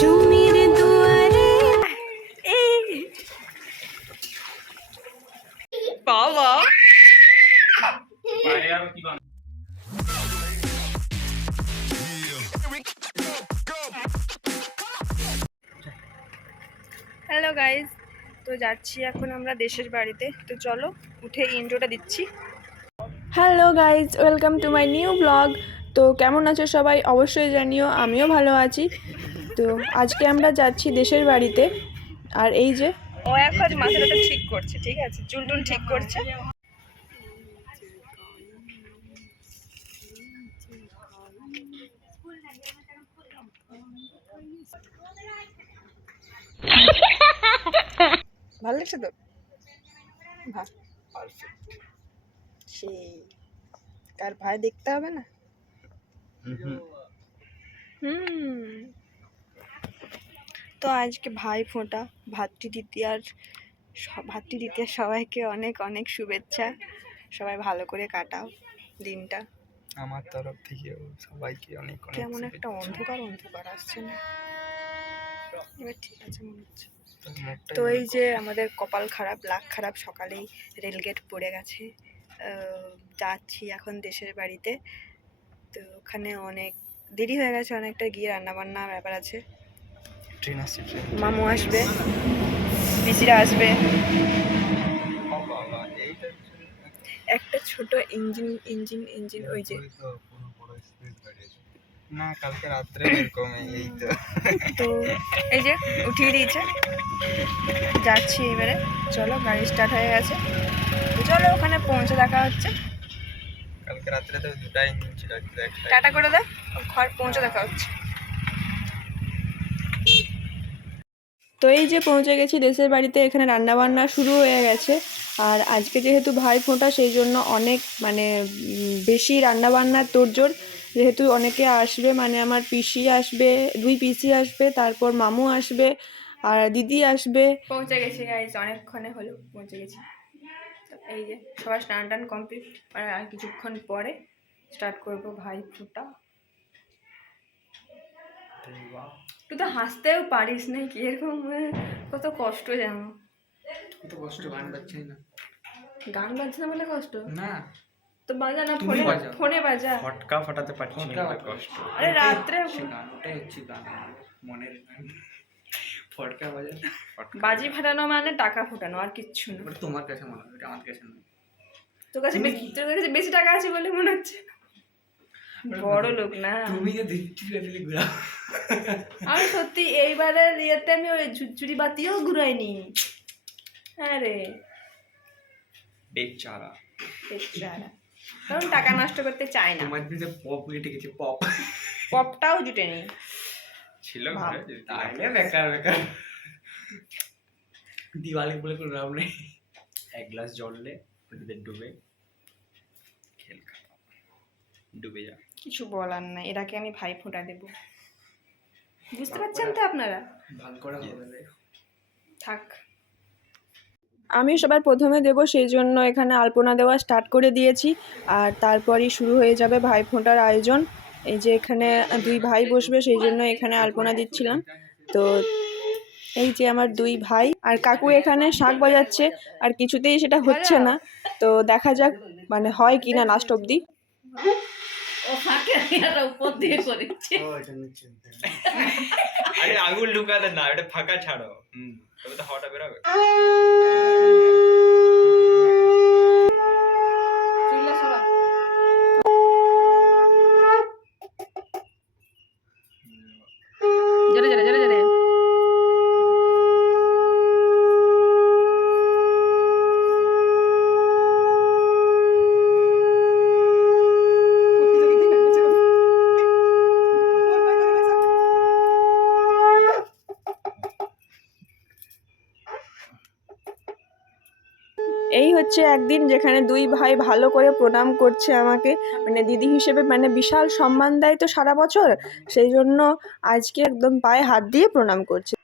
জমির দুয়ারে বাবা হ্যালো গাইজ, তো যাচ্ছি এখন আমরা দেশের বাড়িতে। তো চলো উঠে ইন্ট্রোটা দিচ্ছি। Hello guys, welcome to my new blog. তো কেমন আছো সবাই অবশ্যই জানিও, আমিও ভালো আছি। তো আজকে আমরা যাচ্ছি দেশের বাড়িতে। আর এই যে ও এখন মাথাটা ঠিক করছে, ঠিক আছে, চুল টুল ঠিক করছে। ভালো লাগছে তো? সেই কার ভাই দেখতে হবে না? তো আজকে ভাই ফোঁটা, ভাতৃদ্বিতীয়ার সবাইকে অনেক অনেক শুভেচ্ছা। সবাই ভালো করে কাটাও দিনটা। আমার তরফ থেকে সবাইকে অনেক অনেক কেমন একটা অন্ধকার আসছে না? এবার ঠিক আছে মনে হচ্ছে। তো এই যে আমাদের কপাল খারাপ, লাক খারাপ, সকালেই রেলগেট পড়ে গেছে। যাচ্ছি এখন দেশের বাড়িতে। তো ওখানে অনেক দেরি হয়ে গেছে, অনেকটা গিয়ে রান্নাবান্না ব্যাপার আছে। ট্রেন আসছে, মামু আসবে, পিসিরা আসবে। একটা ছোট ইঞ্জিন ওই যে না, কালকে রাত্রে এরকম এই তো। তো এই যে উঠিয়ে দিয়েছে, যাচ্ছি এবারে। চলো, গাড়ি স্টার্ট হয়ে গেছে। তো চলো ওখানে পৌঁছে দেখা হচ্ছে। কালকে রাত্রে তো দুটা ইঞ্জিন ছিল, টাটা করে দাও, ঘর পৌঁছে দেখা হচ্ছে। তো এই যে পৌঁছে গেছি দেশের বাড়িতে। এখানে রান্নাবান্না শুরু হয়ে গেছে। আর আজকে যেহেতু ভাই ফোঁটা, সেই জন্য অনেক বেশি রান্নাবান্নার তোড়জোড়। যেহেতু অনেকে আসবে, মানে আমার পিসি আসবে, 2 পিসি আসবে, তারপর মামু আসবে, আর দিদি আসবে। পৌঁছে গেছি গাইজ, অনেকক্ষণে হলো পৌঁছে গেছি। তো এই যে সবার স্নান টান কমপ্লিট, আর কিছুক্ষণ পরে স্টার্ট করবো ভাই ফোঁটা। তুই তো হাসতেও পারিস না, কি এরকম কত কষ্ট জানো? কত কষ্ট, গান বাজছে না। গান বাজছে না বলে কষ্ট না, তো বাজা না, ফোনে বাজা। ফটকা ফাটাতে পারছি না, কষ্ট। আরে রাত্রে গান, ওটাই হচ্ছে গান, মনের গান। ফটকা বাজা, বাজি ফাটানো মানে টাকা ফোটানো, আর কিচ্ছু না। ওটা তোমার কাছে মনে হয়, আমার কাছে না। তোর কাছে বেশি টাকা আছে বলে মনে হচ্ছে, বড় লোক না তুমি। যে দিচ্ছি ঘুরা, আমি সত্যি এইবারের ইয়েতে আমি ওই ঝুরঝুরি বাতিও ঘুরাইনি। হ্যাঁ রে, বেচারা কারণ টাকা নষ্ট করতে চাই না। তোমার যে পপ কেটে গেছে, পপটাও জুটেনি ছিল তাইলে বেকার দিওয়ালি বলে কোনো নাম নেই। এক গ্লাস জল নে, ডুবে খেল, ডুবে যা। কিছু বলার নাই, এটাকে আমি ভাই ফোঁটা দেবো। বুঝতে পারছেন তো আপনারা? ভাগ করা হবে, থাক। আমি সবার প্রথমে দেব, সেই জন্য এখানে আলপনা দেওয়া স্টার্ট করে দিয়েছি। আর তারপরই শুরু হয়ে যাবে ভাই ফোঁটার আয়োজন। এই যে এখানে 2 ভাই বসবে, সেই জন্য এখানে আলপনা দিচ্ছিলাম। তো এই যে আমার 2 ভাই, আর কাকু এখানে শাঁখ বাজাচ্ছে। আর কিছুতেই সেটা হচ্ছে না, তো দেখা যাক মানে হয় কি না লাস্ট অবধি। আরে আঙুল ঢুকাতে না, এটা ফাঁকা ছাড়ো, তবে তো হাওয়াটা বেরোবে। এই হচ্ছে একদিন যেখানে 2 ভাই ভালো করে প্রণাম করছে আমাকে, মানে দিদি হিসেবে, মানে বিশাল সম্মান দেয় তো সারা বছর, সেই জন্য আজকে একদম পায়ে হাত দিয়ে প্রণাম করছে।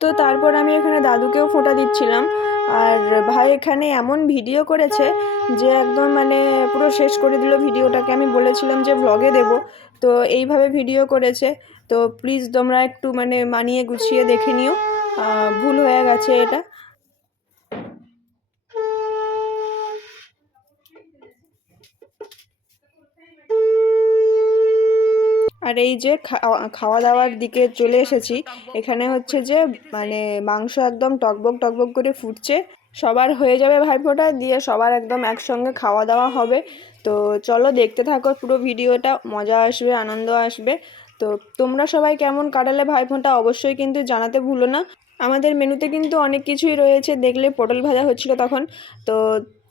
তো তারপর আমি এখানে দাদুকেও ফোঁটা দিচ্ছিলাম। আর ভাই এখানে এমন ভিডিও করেছে যে একদম মানে পুরো শেষ করে দিল ভিডিওটাকে। আমি বলেছিলাম যে ভ্লগে দেব, তো এইভাবে ভিডিও করেছে। তো প্লিজ তোমরা একটু মানে মানিয়ে গুছিয়ে দেখে নিও, ভুল হয়ে গেছে এটা। আর এই যে খাওয়া দাওয়ার দিকে চলে এসেছি। এখানে হচ্ছে যে মানে মাংস একদম টকবক টকবক করে ফুটছে। সবার হয়ে যাবে ভাইফোঁটা দিয়ে, সবার একদম একসঙ্গে খাওয়া দাওয়া হবে। তো চলো দেখতে থাকো পুরো ভিডিওটা, মজা আসবে, আনন্দ আসবে। তো তোমরা সবাই কেমন কাটালে ভাইফোঁটা অবশ্যই কিন্তু জানাতে ভুলো না। আমাদের মেনুতে কিন্তু অনেক কিছুই রয়েছে, দেখলে পটল ভাজা হচ্ছিল তখন। তো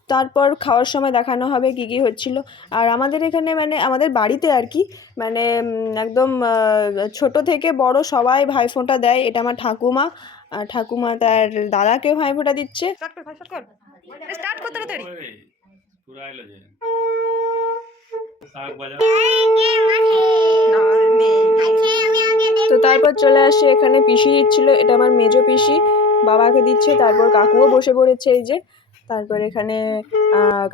তারপর খাওয়ার সময় দেখানো হবে কী কী হচ্ছিলো। আর আমাদের এখানে মানে আমাদের বাড়িতে আর কি মানে একদম ছোট থেকে বড় সবাই ভাইফোঁটা দেয়। এটা আমার ঠাকুমা, ঠাকুমা তার দাদাকে ভাইফোঁটা দিচ্ছে। স্টার্ট করতে তাড়াতাড়ি। তো তারপর চলে আসে এখানে পিসি দিচ্ছিল, এটা আমার মেজো পিসি বাবাকে দিচ্ছে। তারপর কাকুও বসে পড়েছে এই যে। তারপর এখানে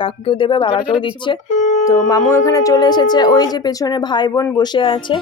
কাকুকেও দেবে, বাবাকেও দিচ্ছে। তো মামু এখানে চলে এসেছে, ওই যে পেছনে ভাই বোন বসে আছে।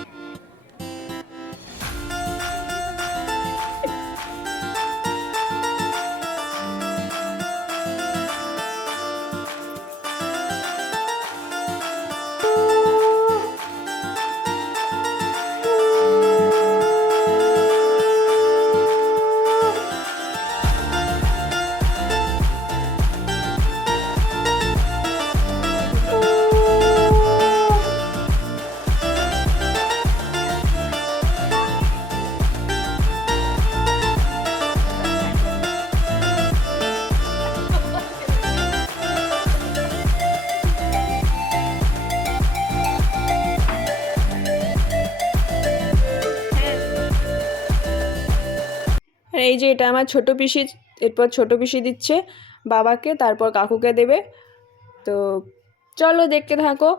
আর এই যে এটা আমার ছোট পিসি, এরপর ছোট পিসি দিচ্ছে বাবাকে, তারপর কাকুকে দেবে। তো চলো দেখতে থাকো।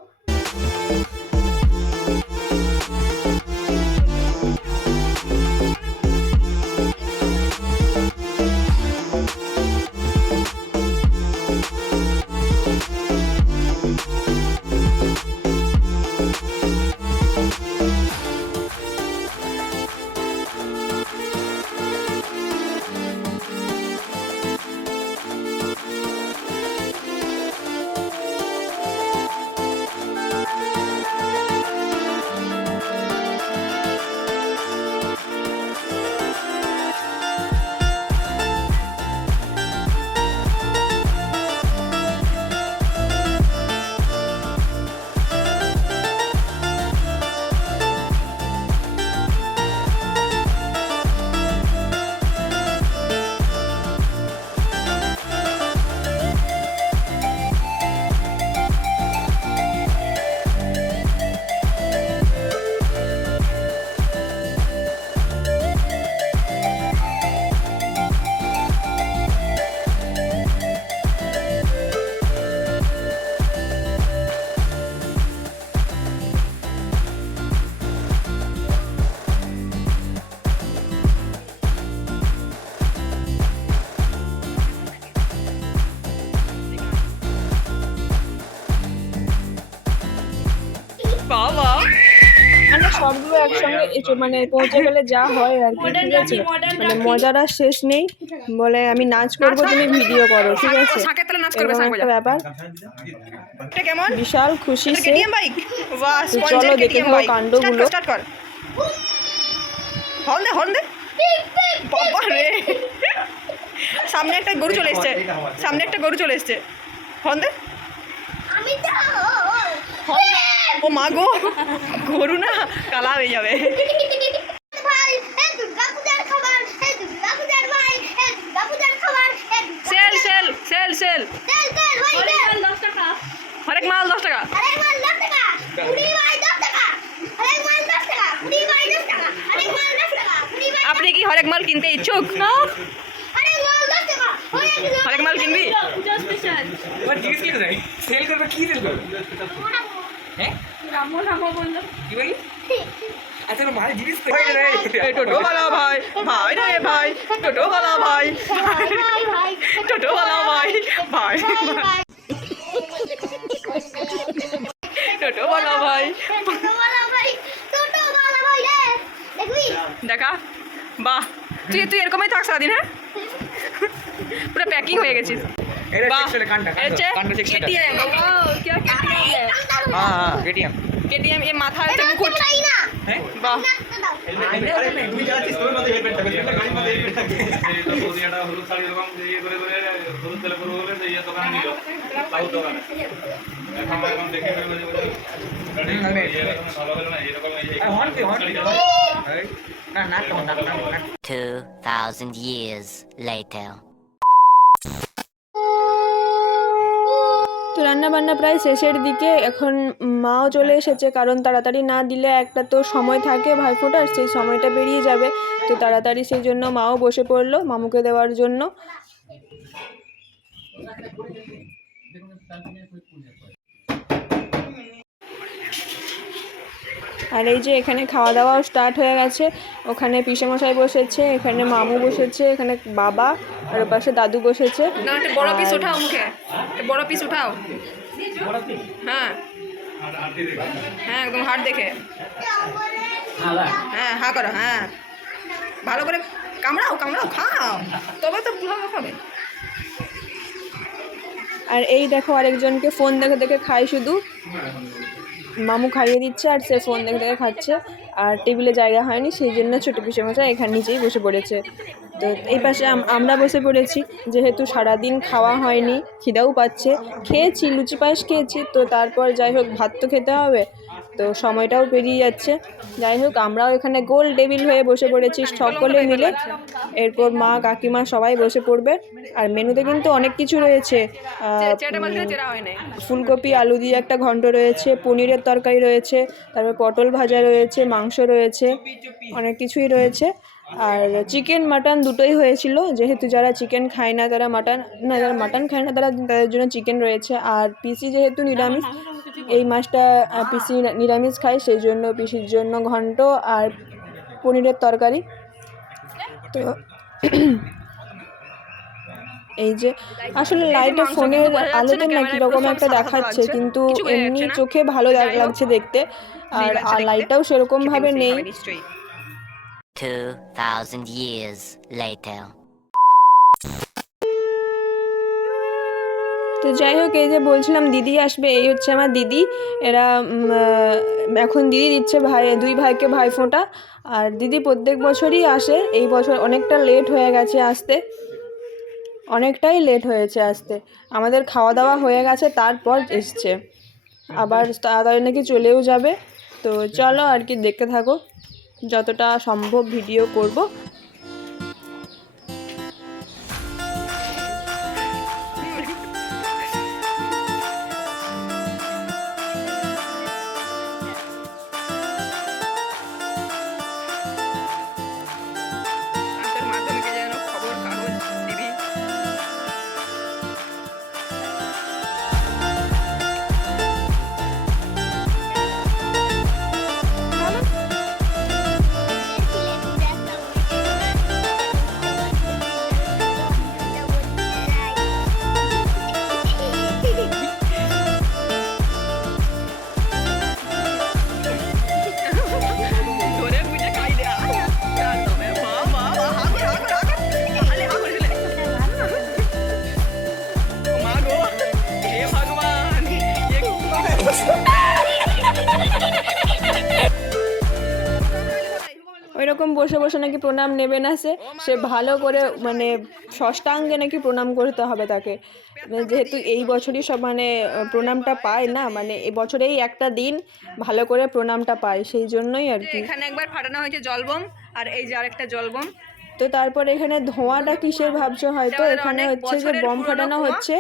একসঙ্গে মানে পৌঁছে গেলে যা হয় আর কি, ঠিক আছে? মানে মজার আর শেষ নেই। বলে আমি নাচ করব, তুমি ভিডিও করো, ঠিক আছে? এরকম একটা ব্যাপার। কেমন বিশাল খুশি সে। কেটিএম বাইক বাহ তো চলো দেখে কেটিএম থাকো বাইক কাণ্ডগুলো। স্টার্ট কর হর্ন দে বাবা রে সামনে একটা গরু চলে এসেছে হর্ন দে ও মা গো গরু না কালা হয়ে যাবে সেল সেল সেল সেল হরেক মাল 10 টাকা আপনি কি হরেক মাল কিনতে ইচ্ছুক হরেক মাল কিনবি এবার জিজ্ঞেস কি করে সেল করবে কি সেল করবে হ্যাঁ কি বলি আচ্ছা ভাই জিজ্ঞেস করে টোটো वाला भाई भाई रे भाई টোটো वाला भाई টোটো वाला भाई भाई টোটো वाला भाई দেখা বাহ তুই এরকমই থাক সারাদিন হ্যাঁ পুরো প্যাকিং হয়ে গেছিস এটা বাহ চেক কান্ডা এটা কান্ডা চেক কেটিএম ও क्या केटीएम है হ্যাঁ কেটিএম केटीएम ये माथा है मुकुट হ্যাঁ বাহ আরে না তুমি চালাচ্ছিস তোর মধ্যে হেলমেট থাকবে গাড়ির মধ্যে হেলমেট থাকবে এটা হলুদ শাড়ি এরকম ইয়ে করে হলুদ তেলে পুরো হলে যে ইয়ে দোকানে নিল সাউথ দোকানে এখন দেখে ভালো হলো না এরকম আর হর্ন কি হর্ন না না তো না 2,000 years later. তো রান্নাবান্না প্রায় শেষের দিকে, এখন মাও চলে এসেছে, কারণ তাড়াতাড়ি না দিলে একটা তো সময় থাকে ভাইফোঁটার, সেই সময়টা বেরিয়ে যাবে। তো তাড়াতাড়ি সেই জন্য মাও বসে পড়লো মামুকে দেওয়ার জন্য। আর এই যে এখানে খাওয়া দাওয়াও স্টার্ট হয়ে গেছে। ওখানে পিসেমশাই বসেছে, এখানে মামু বসেছে, এখানে বাবা, আর ওর পাশে দাদু বসেছে। না একটা বড় পিস উঠাও মুখে বড় পিস উঠাও হ্যাঁ হ্যাঁ একদম হাট দেখে হ্যাঁ হা করো হ্যাঁ ভালো করে কামড়াও খাও তবে তো ভালো খাবে আর এই দেখো আরেকজনকে ফোন দেখে দেখে খায় শুধু। মামু খাইয়ে দিচ্ছে আর সে ফোন দেখে দেখে খাচ্ছে। আর টেবিলে জায়গা হয়নি, সেই জন্য ছোটো পিসেমশাই এখানে নিচেই বসে পড়েছে। তো এই পাশে আমরা বসে পড়েছি, যেহেতু সারাদিন খাওয়া হয়নি, খিদাও পাচ্ছে। খেয়েছি, লুচি পায়েস খেয়েছি, তো তারপর যাই হোক ভাত তো খেতে হবে, তো সময়টাও পেরিয়ে যাচ্ছে। যাই হোক আমরাও এখানে গোল টেবিল হয়ে বসে পড়েছি সকলে মিলে। এরপর মা কাকিমা সবাই বসে পড়বে। আর মেনুতে কিন্তু অনেক কিছু রয়েছে। ফুলকপি আলু দিয়ে একটা ঘন্ট রয়েছে, পনিরের তরকারি রয়েছে, তারপর পটল ভাজা রয়েছে, মাংস রয়েছে, অনেক কিছুই রয়েছে। আর চিকেন মাটন দুটোই হয়েছিল, যেহেতু যারা চিকেন খায় না তারা মাটন, না যারা মাটন খায় না তাদের জন্য চিকেন রয়েছে। আর পিসি যেহেতু নিরামিষ, এই মাছটা পিসি নিরামিষ খায়, সেই জন্য পিসির জন্য ঘন্ট আর পনিরের তরকারি। তো এই যে আসলে লাইটে ফোনের আলোতে না কীরকম একটা দেখাচ্ছে, কিন্তু এমনি চোখে ভালো লাগছে দেখতে। আর লাইটটাও সেরকমভাবে নেই। 2,000 years later. তো যাই হোক, এই যে বলছিলাম দিদি আসবে, এই হচ্ছে আমার দিদি। এরা এখন দিদি দিচ্ছে দুই ভাইকে ভাইফোঁটা। আর দিদি প্রত্যেক বছরই আসে, এই বছর অনেকটা লেট হয়ে গেছে আসতে, অনেকটাই লেট হয়েছে আসতে। আমাদের খাওয়া দাওয়া হয়ে গেছে তারপর এসছে, আবার তাড়াতাড়ি নাকি চলেও যাবে। তো চলো আর কি দেখতে থাকো, যতটা সম্ভব ভিডিও করব। এরকম বসে বসে নাকি প্রণাম নেবে না, সে ভালো করে মানে ষষ্ঠাঙ্গে নাকি প্রণাম করতে হবে তাকে, যেহেতু এই বছরই সব মানে প্রণামটা পায় না, মানে এই বছরেই একটা দিন ভালো করে প্রণামটা পায়, সেই জন্যই আর কি। এখানে একবার ফাটানো হয়েছে জলবম, আর এই যে আরেকটা জলবম। তো তারপর এখানে ধোঁয়াটা কিসের ভাবছো হয়তো, এখানে হচ্ছে যে বম ফাটানো হচ্ছে,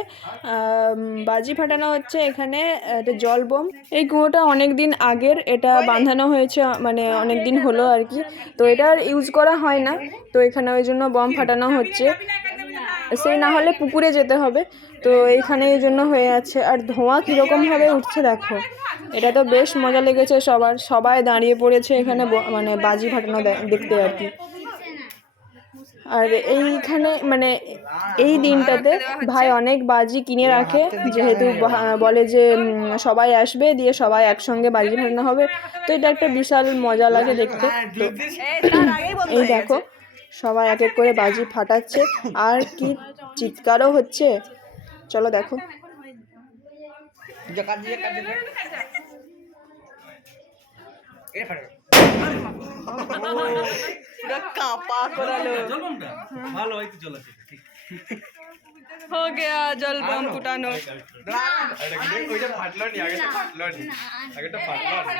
বাজি ফাটানো হচ্ছে এখানে, এটা জল বম। এই কুয়োটা অনেক দিন আগের, এটা বাঁধানো হয়েছে মানে অনেক দিন হলো আর কি, তো এটা আর ইউজ করা হয় না, তো এখানে ওই জন্য বম ফাটানো হচ্ছে, সেই না হলে পুকুরে যেতে হবে, তো এইখানে এই জন্য হয়ে আছে। আর ধোঁয়া কীরকমভাবে উঠছে দেখো, এটা তো বেশ মজা লেগেছে সবার, সবাই দাঁড়িয়ে পড়েছে এখানে মানে বাজি ফাটানো দেখতে আর কি। আর এইখানে মানে এই দিনটাতে ভাই অনেক বাজি কিনে রাখে, যেহেতু বলে যে সবাই আসবে, দিয়ে সবাই একসঙ্গে বাজি ফাটানো হবে, তো এটা একটা বিশাল মজা লাগে দেখতে। তো এই দেখো সবাই এক এক করে বাজি ফাটাচ্ছে, আর কি চিৎকারও হচ্ছে, চলো দেখো। কাপা করালো, ভালো হয়তো চলে ঠিক हो गया जल बम फुटानो। ওইটা ফাটলো নি, আগেটা ফাটলো নি, আগেটা ফাটলো নি।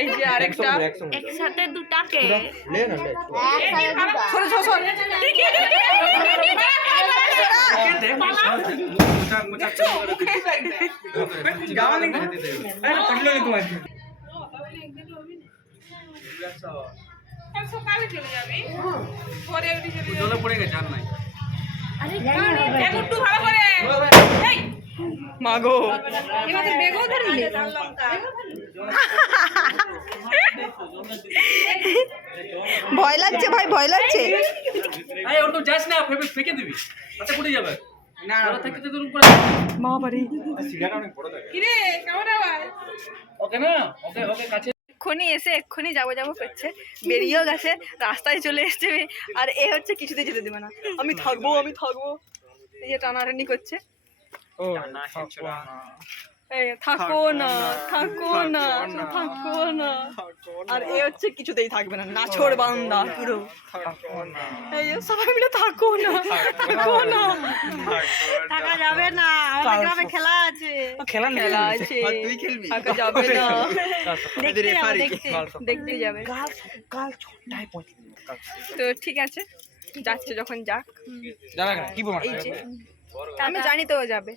এই যে আরেকটা একসাথে দুটাকে লে না লে সরে সরে সরে। দেখ মোটা মোটা করে দিবি গাওয়া লিং আরে ফাটলো নি তোমার সকালে চলে যাবি, পরে উঠে চলে জলে পড়ে গেছে আর নাই। এক একটু ভালো করে এই মাগো এবার তো বেগও ধরলি ভয় লাগছে ভাই, ভয় লাগছে। আরে ওর তো যাস না, ফেকে দিবি, আচ্ছা পড়ে যাবে না, ওরা থেকে তো তোর উপরে মা বাড়ি সিগারেট অনেক বড় থাকে। কি রে কেমন আবার ওকে না, ওকে ওকে কাছে এক্ষুনি এসে এক্ষুনি যাবো যাবো করছে, বেরিয়েও গেছে, রাস্তায় চলে এসছে, আর এ হচ্ছে কিছুতে যেতে দেবে না, আমি থাকবো আমি থাকবো, এই যে টানাটানি করছে। ও না ছোড়া এই থাকো না থাকো না থাকো না, আর এ হচ্ছে কিছুতেই থাকবে না, নাছোড় বান্দা পুরো। এই যে সবাই মিলে থাকো না থাকো না, টাকা যাবে না, আমাদের গ্রামে খেলা আছে, খেলা আছে, তুই খেলবি, থাকা যাবে না, দেখতে যাবো দেখতে। দেখতে যাবে। তো ঠিক আছে, যাচ্ছে যখন যাক, জানা কেন কি বলবো এই যে আমি জানি তো ও যাবে।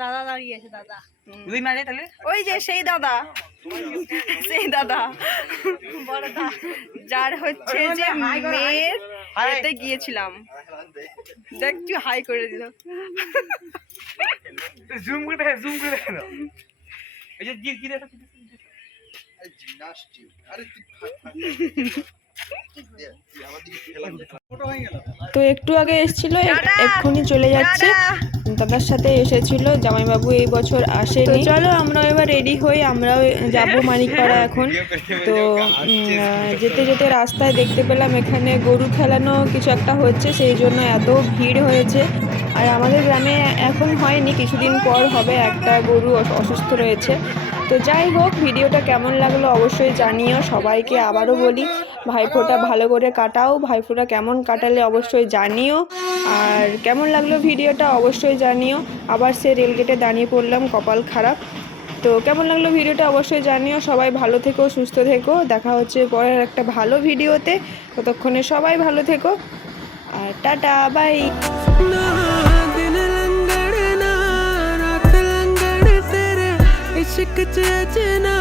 দাদা দাঁড়িয়ে আছে, দাদা যদি না যায় তাহলে ওই যে সেই দাদা, সেই দাদা বড় দা যার হচ্ছে যে মেয়ের এতে গিয়েছিলাম, দেখ তুই হাই করে দিল, জুম করে দেখো, জুম করে দেখো এই যে কি দেখো জিমনাস্টিক। আরে তো একটু আগে এসেছিল, এক্ষুনি চলে যাচ্ছে, দাদার সাথে এসেছিল, জামাইবাবু এই বছর আসেনি। তো চলো আমরা এবার রেডি হই, আমরাও যাবো মানিকপাড়া এখন। তো যেতে যেতে রাস্তায় দেখতে পেলাম এখানে গরু খেলানো কিছু একটা হচ্ছে, সেই জন্য এত ভিড় হয়েছে। আর আমাদের গ্রামে এখন হয়নি, কিছুদিন পর হবে, একটা গরু অসুস্থ রয়েছে। তো যাই হোক, ভিডিওটা কেমন লাগলো অবশ্যই জানিও। সবাইকে আবারও বলি, ভাইফোঁটা ভালো করে কাটাও, ভাইফোঁটা কেমন কাটালে অবশ্যই জানিও, আর কেমন লাগলো ভিডিওটা অবশ্যই জানিও। আবার সে রেলগেটে দাঁড়িয়ে পড়লাম, কপাল খারাপ। তো কেমন লাগলো ভিডিওটা অবশ্যই জানিও। সবাই ভালো থেকো, সুস্থ থেকো, দেখা হচ্ছে পরের একটা ভালো ভিডিওতে। ততক্ষণে সবাই ভালো থেকো, আর টাটা, বাই। इश्क च अजना